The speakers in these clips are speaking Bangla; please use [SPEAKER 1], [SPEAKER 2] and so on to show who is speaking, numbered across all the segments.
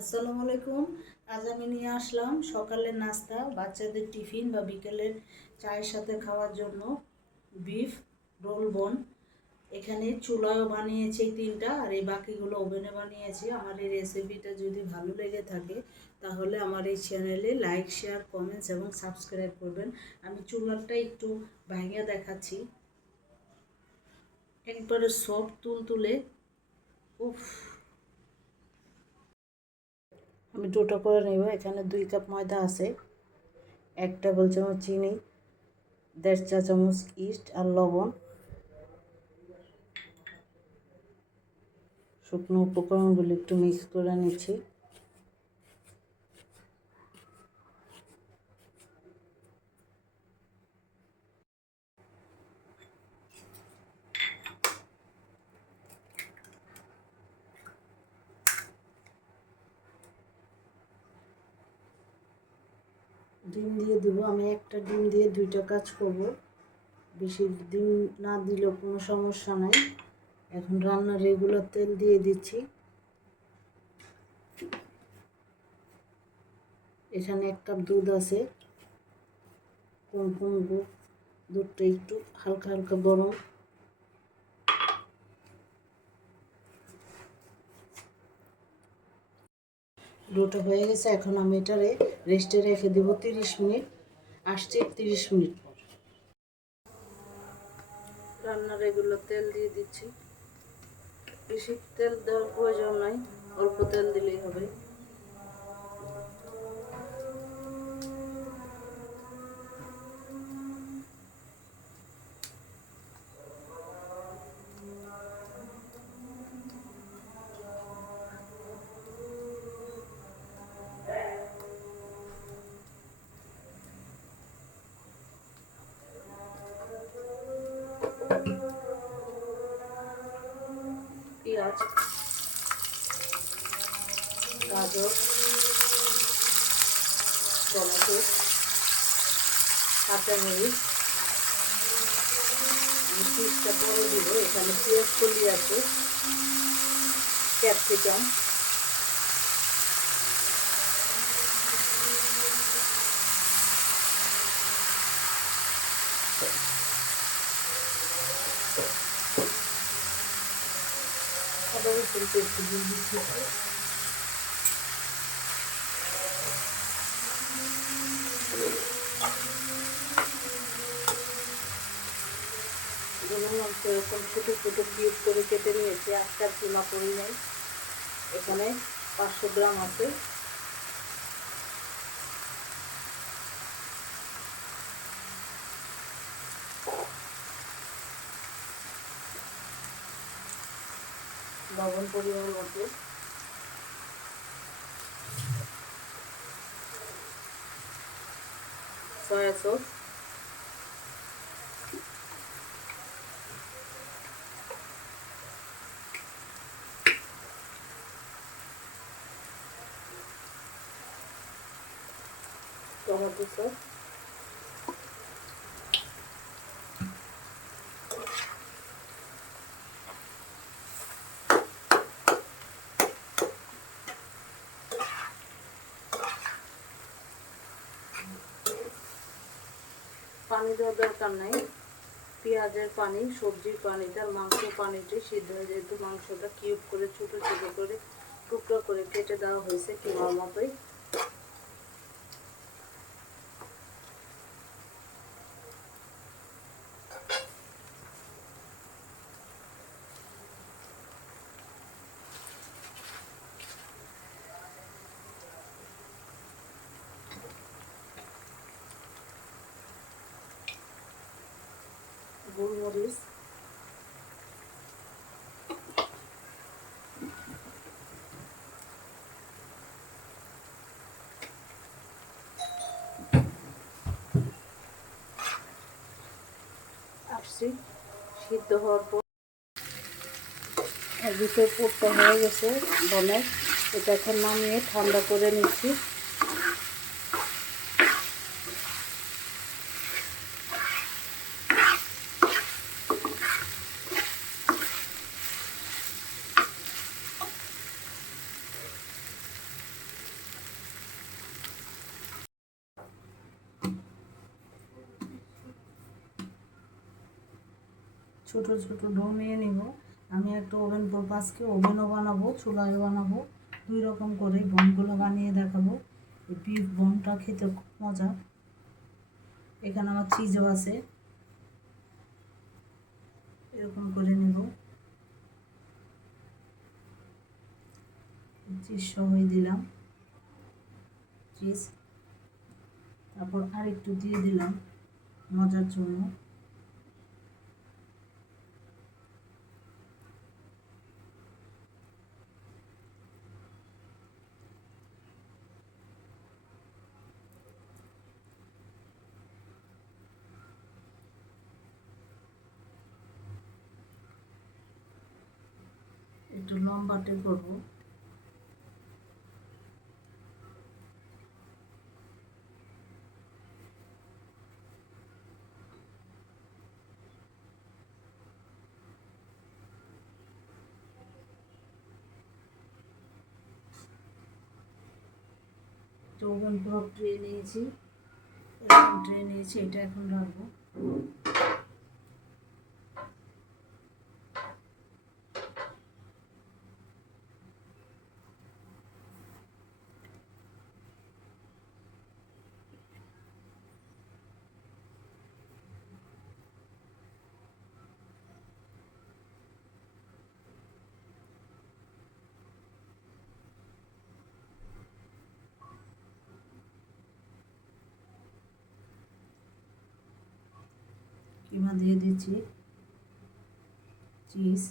[SPEAKER 1] আসসালামু আলাইকুম। আজ আমি নিয়ে আসলাম সকালের নাস্তা, বাচ্চাদের টিফিন বা বিকেলের চায়ের সাথে খাওয়ার জন্য বিফ, রোল বন। এখানে চুলাও বানিয়েছি তিনটা আর এই বাকিগুলো ওভেনে বানিয়েছি। আমার এই রেসিপিটা যদি ভালো লেগে থাকে তাহলে আমার এই চ্যানেলে লাইক, শেয়ার, কমেন্টস এবং সাবস্ক্রাইব করবেন। আমি চুলারটা একটু ভাঙিয়ে দেখাচ্ছি। একবারে সফট তুল তুলে উফ। আমি দুটো করে নেব, এখানে দুই কাপ ময়দা আছে এক টেবিল চামচ চিনি, দেড় চা চামচ ইস্ট আর লবণ, শুকনো উপকরণগুলো একটু মিক্স করে নিচ্ছি। ডিম দিয়ে দেবো। আমি একটা ডিম দিয়ে দুইটা কাজ করব। বেশি ডিম না দিলেও কোনো সমস্যা নাই। এখন রান্নার রেগুলার তেল দিয়ে দিচ্ছি। এখানে এক কাপ দুধ আছে। কম কম দুধ দুধটা একটু হালকা হালকা গরম। ডোটা হয়ে গেছে, এখন আমি এটারে রেস্টে রেখে দেবো তিরিশ মিনিট। আসছে তিরিশ মিনিট পর। রান্নার এগুলো তেল দিয়ে দিচ্ছি। বেশি তেল দেওয়ার প্রয়োজন নাই, অল্প তেল দিলেই হবে। পেঁয়াজ গাজর টমেটো কাঁচামরিচ পিসটা বড় দিব এখানে পেঁয়াজ কলি আছে ক্যাপসিকাম। আদা রসুন একটু দিয়ে দিচ্ছি যেমন এরকম ছোটো ছোটো কিউব করে কেটে নিয়েছি একটা চুনা করি নাই এখানে পাঁচশো গ্রাম আছে। লবণ পরিমাণ মতো। Soya sauce. Tomato sauce. পানি দেওয়ার দরকার নাই। পেঁয়াজের পানি, সবজির পানিটা মাংস পানিটি সিদ্ধ হয়ে যেহেতু মাংসটা কিউব করে ছোটো ছোটো করে টুকরো করে কেটে দেওয়া হয়েছে কিমার মতোই। গোলমরিচ আসছি, সিদ্ধ হওয়ার পর। ভিতরে পোটটা হয়ে গেছে বনে এটা এখন নামিয়ে ঠান্ডা করে নিচ্ছি। ছোট ছোট ডো নিয়ে নিব। আমি একটা ওভেন করব আজকে ওভেনও বানাবো চুলায় বানাবো। দুই রকম করে বনগুলো বানিয়ে দেখাবো। এই বিফ বনটা খেতে খুব মজা। এখানে আমার চিজও আছে। এরকম করে নেব। চিজ সহই দিলাম। চিজ। তারপর আর একটু দিয়ে দিলাম মজার জন্য। একটু লম্বাটে করব। ওভেন পুরো ট্রে নিয়েছি। এরকম ট্রে নিয়েছি এটা এখন রাখব। কিমা দিয়ে দিচ্ছি চিজ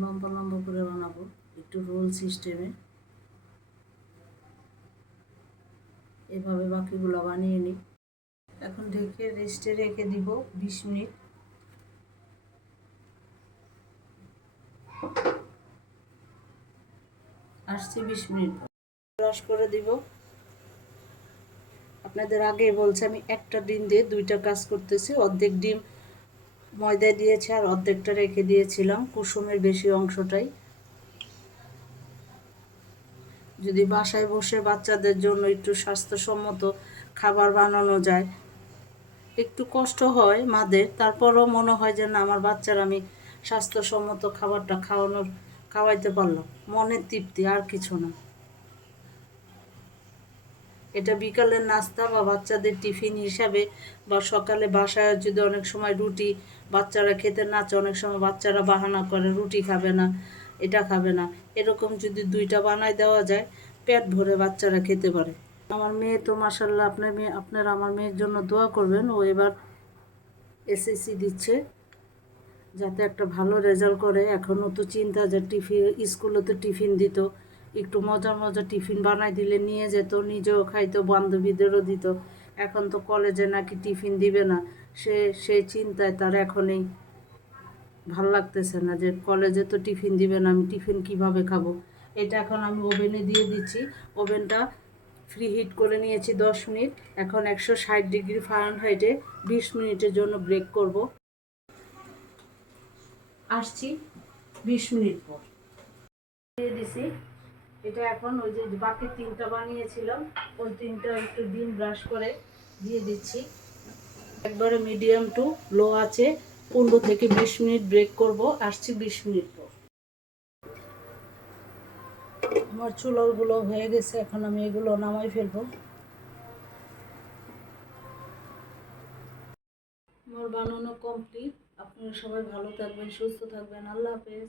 [SPEAKER 1] লম্বা লম্বা করে বানাবো একটু রোল সিস্টেমে এভাবে বাকিগুলো বানিয়ে নিই। এখন ঢেকে রেস্টে রেখে দিব বিশ মিনিট। আসছি বিশ মিনিট ব্রাশ করে দিব। আপনাদের আগে বলছে, আমি একটা ডিম দিয়ে দুইটা কাজ করতেছি। অর্ধেক ডিম ময়দা দিয়েছি আর অর্ধেকটা রেখে দিয়েছিলাম। কুসুমের বেশি অংশটাই। যদি বাসায় বসে বাচ্চাদের জন্য একটু স্বাস্থ্যসম্মত খাবার বানানো যায়। একটু কষ্ট হয় মাদের, তারপরও মনে হয় যে না আমার বাচ্চার আমি স্বাস্থ্যসম্মত খাবারটা খাওয়ানোর, খাওয়াইতে পারলাম। মনের তৃপ্তি, আর কিছু না। এটা বিকালের নাস্তা বা বাচ্চাদের টিফিন হিসাবে বা সকালে বাসায় যদি অনেক সময় রুটি বাচ্চারা খেতে না অনেক সময় বাচ্চারা বাহানা করে, রুটি খাবে না। এটা খাবে না। এরকম যদি দুইটা বানাই দেওয়া যায়, পেট ভরে বাচ্চারা খেতে পারে। আমার মেয়ে তো মাসাল্লাহ আপনার মেয়ে, আপনারা আমার মেয়ের জন্য দোয়া করবেন। ও এবার এসএসসি দিচ্ছে, যাতে একটা ভালো রেজাল্ট করে। এখনও তো চিন্তা যে টিফিন, স্কুলে তো টিফিন দিত। একটু মজার মজার টিফিন বানাই দিলে নিয়ে যেত, নিজেও খাইতো, বান্ধবীদেরও দিত। এখন তো কলেজে নাকি টিফিন দিবে না। সে সেই চিন্তায় তার এখনই ভালো লাগতেছে না যে কলেজে তো টিফিন দিবে না, আমি টিফিন কীভাবে খাব? এটা এখন আমি ওভেনে দিয়ে দিচ্ছি। ওভেনটা ফ্রি হিট করে নিয়েছি দশ মিনিট। এখন একশো ষাট ডিগ্রি ফারেনহাইটে বিশ মিনিটের জন্য ব্রেক করব। আসছি বিশ মিনিট পর। দিয়ে দিছি। এটা এখন ওই যে বাকি তিনটা বানিয়েছিলাম ওই তিনটা একটু ডিম ব্রাশ করে দিয়ে দিচ্ছি। একবারে মিডিয়াম টু লো আছে। পনেরো থেকে বিশ মিনিট ব্রেক করব, আসছি বিশ মিনিট পর। আমার চুলোগুলো হয়ে গেছে, এখন আমি এগুলো নামাই ফেলব। আমার বানানো কমপ্লিট আপনারা সবাই ভালো থাকবেন, সুস্থ থাকবেন। আল্লাহ হাফেজ।